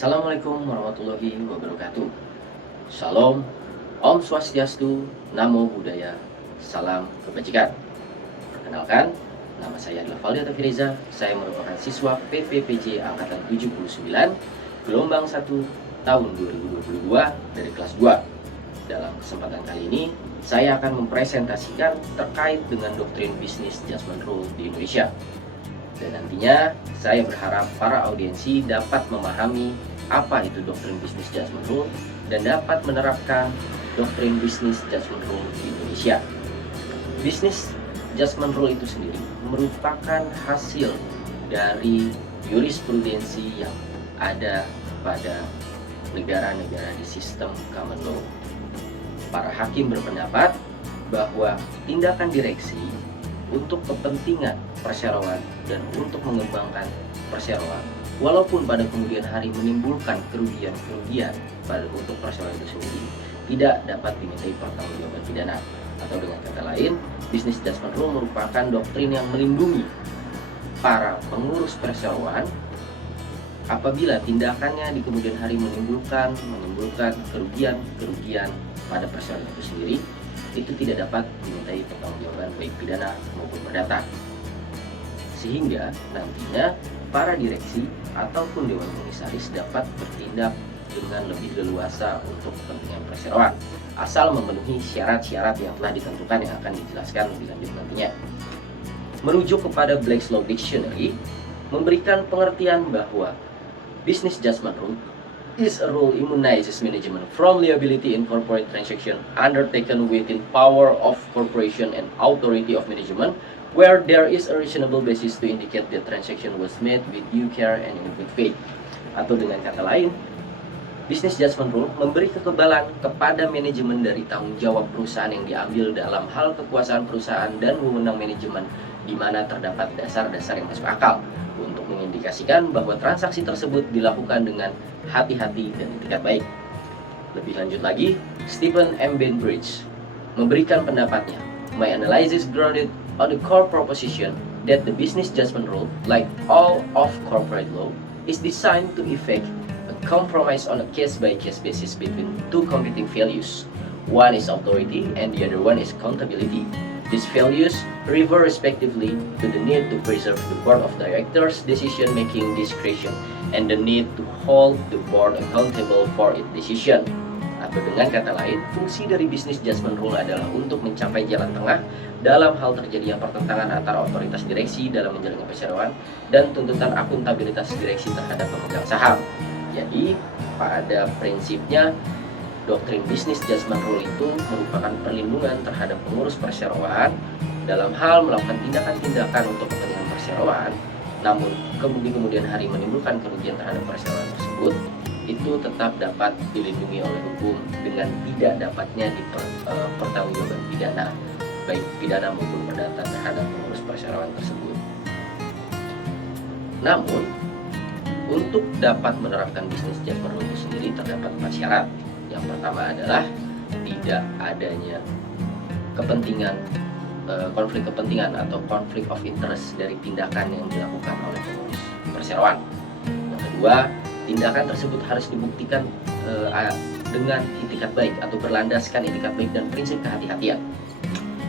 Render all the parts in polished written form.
Assalamualaikum warahmatullahi wabarakatuh. Shalom, Om Swastiastu, Namo Buddhaya, Salam Kebajikan. Perkenalkan, nama saya adalah Valdi Atafiriza. Saya merupakan siswa PPPJ Angkatan 79, gelombang 1 tahun 2022 dari kelas 2. Dalam kesempatan kali ini, saya akan mempresentasikan terkait dengan doktrin bisnis judgment rule di Indonesia. Dan nantinya saya berharap para audiensi dapat memahami apa itu doktrin bisnis judgment rule dan dapat menerapkan doktrin bisnis judgment rule di Indonesia. Bisnis judgment rule itu sendiri merupakan hasil dari jurisprudensi yang ada pada negara-negara di sistem common law. Para hakim berpendapat bahwa tindakan direksi untuk kepentingan perseroan dan untuk mengembangkan perseroan, walaupun pada kemudian hari menimbulkan kerugian-kerugian untuk perseroan itu sendiri, tidak dapat dimintai pertanggungjawaban pidana. Atau dengan kata lain, bisnis judgment rule merupakan doktrin yang melindungi para pengurus perseroan apabila tindakannya di kemudian hari menimbulkan kerugian-kerugian pada perseroan itu sendiri, itu tidak dapat dimintai pertanggungjawaban baik pidana maupun perdata. Sehingga nantinya para direksi ataupun dewan komisaris dapat bertindak dengan lebih leluasa untuk kepentingan perseroan, asal memenuhi syarat-syarat yang telah ditentukan yang akan dijelaskan lebih lanjut nantinya. Merujuk kepada Black's Law Dictionary, memberikan pengertian bahwa business judgment rule is a rule immunizes management from liability in corporate transaction undertaken within power of corporation and authority of management where there is a reasonable basis to indicate the transaction was made with due care and in good faith. Atau dengan kata lain, business judgment rule memberi kekebalan kepada manajemen dari tanggung jawab perusahaan yang diambil dalam hal kekuasaan perusahaan dan wewenang manajemen di mana terdapat dasar-dasar yang masuk akal untuk mengindikasikan bahwa transaksi tersebut dilakukan dengan hati-hati dan etikat baik. Lebih lanjut lagi, Stephen M. Bainbridge memberikan pendapatnya, "My analysis grounded on the core proposition that the business judgment rule, like all of corporate law, is designed to effect a compromise on a case-by-case basis between two competing values. One is authority and the other one is accountability. These values refer respectively to the need to preserve the board of directors' decision-making discretion and the need to hold the board accountable for its decision." Atau dengan kata lain, fungsi dari business judgment rule adalah untuk mencapai jalan tengah dalam hal terjadinya pertentangan antara otoritas direksi dalam menjalankan perseroan dan tuntutan akuntabilitas direksi terhadap pemegang saham. Jadi, pada prinsipnya doktrin bisnis judgment rule itu merupakan perlindungan terhadap pengurus perseroan dalam hal melakukan tindakan-tindakan untuk kepentingan perseroan, namun kemudian hari menimbulkan kerugian terhadap perseroan tersebut, itu tetap dapat dilindungi oleh hukum dengan tidak dapatnya pertanggungjawaban pidana, baik pidana maupun perdata terhadap pengurus perseroan tersebut. Namun, untuk dapat menerapkan bisnis judgment rule itu sendiri terdapat 4 syarat. Yang pertama adalah tidak adanya kepentingan, konflik kepentingan atau konflik of interest dari tindakan yang dilakukan oleh pengurus perseroan. Yang kedua, tindakan tersebut harus dibuktikan dengan itikat baik atau berlandaskan itikat baik dan prinsip kehati-hatian.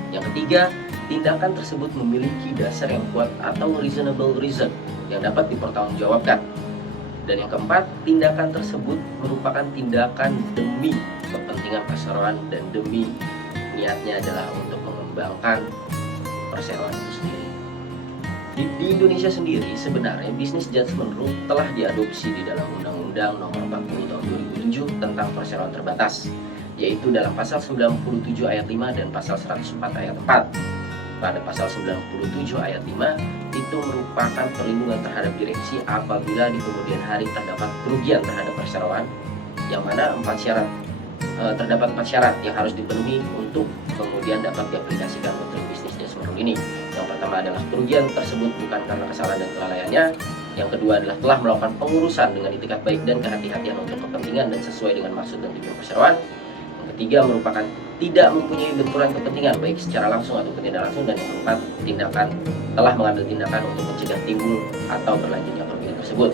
Yang ketiga, tindakan tersebut memiliki dasar yang kuat atau reasonable reason yang dapat dipertanggungjawabkan. Dan yang keempat, tindakan tersebut merupakan tindakan demi kepentingan perseroan dan demi niatnya adalah untuk mengembangkan perseroan itu sendiri. Di Indonesia sendiri sebenarnya bisnis judgment rule telah diadopsi di dalam Undang-Undang Nomor 40 Tahun 2007 tentang perseroan terbatas, yaitu dalam pasal 97 ayat 5 dan pasal 104 ayat 4. Pada pasal 97 ayat 5 itu merupakan perlindungan terhadap direksi apabila di kemudian hari terdapat kerugian terhadap perseroan, yang mana terdapat 4 syarat yang harus dipenuhi untuk kemudian dapat diaplikasikan doktrin bisnis judgment rule ini. Yang pertama adalah kerugian tersebut bukan karena kesalahan dan kelalaiannya. Yang kedua adalah telah melakukan pengurusan dengan itikat baik dan kehati-hatian untuk kepentingan dan sesuai dengan maksud dan tujuan perseroan. Yang ketiga merupakan tidak mempunyai benturan kepentingan baik secara langsung ataupun tidak langsung. Dan yang keempat, telah mengambil tindakan untuk mencegah timbul atau berlanjutnya kerugian tersebut.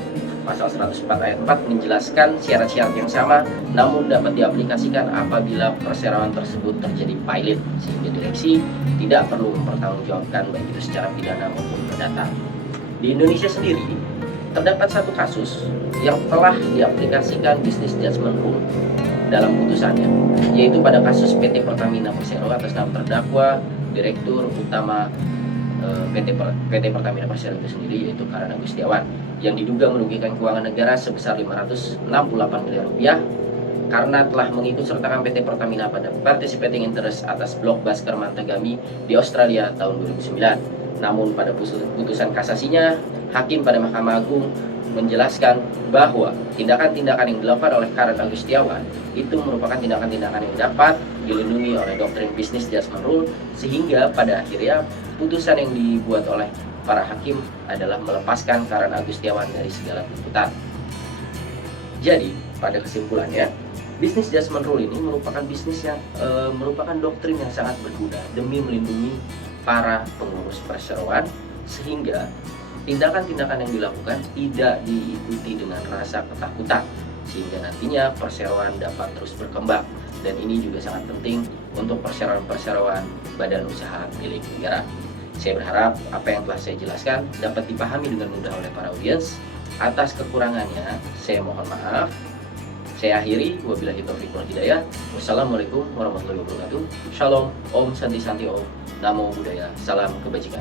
Pasal 104 ayat 4 menjelaskan syarat-syarat yang sama namun dapat diaplikasikan apabila perseroan tersebut terjadi pilot, sehingga direksi tidak perlu mempertanggungjawabkan baik itu secara pidana maupun perdata. Di Indonesia sendiri terdapat satu kasus yang telah diaplikasikan business judgment rule dalam putusannya, yaitu pada kasus PT Pertamina Persero atas nama terdakwa Direktur Utama PT Pertamina Persero itu sendiri, yaitu Karan Agustiawan, yang diduga merugikan keuangan negara sebesar 568 miliar rupiah karena telah mengikut sertakan PT Pertamina pada participating interest atas blok Basker Mantagami di Australia tahun 2009. Namun pada putusan kasasinya, hakim pada Mahkamah Agung menjelaskan bahwa tindakan-tindakan yang dilakukan oleh Karan Agustiawan itu merupakan tindakan-tindakan yang dapat dilindungi oleh doktrin bisnis judgment rule, sehingga pada akhirnya putusan yang dibuat oleh para hakim adalah melepaskan Karan Agustiawan dari segala tuntutan. Jadi, pada kesimpulannya, bisnis judgment rule ini merupakan bisnis yang merupakan doktrin yang sangat berguna demi melindungi para pengurus perseroan, sehingga tindakan-tindakan yang dilakukan tidak diikuti dengan rasa ketakutan, sehingga nantinya perseroan dapat terus berkembang. Dan ini juga sangat penting untuk perseroan-perseroan badan usaha milik negara. Saya berharap apa yang telah saya jelaskan dapat dipahami dengan mudah oleh para audiens. Atas kekurangannya, saya mohon maaf. Saya akhiri, wabillahi taufiq wal hidayah. Wassalamualaikum warahmatullahi wabarakatuh. Shalom, Om Santi Santi Om. Namo Buddhaya, salam kebajikan.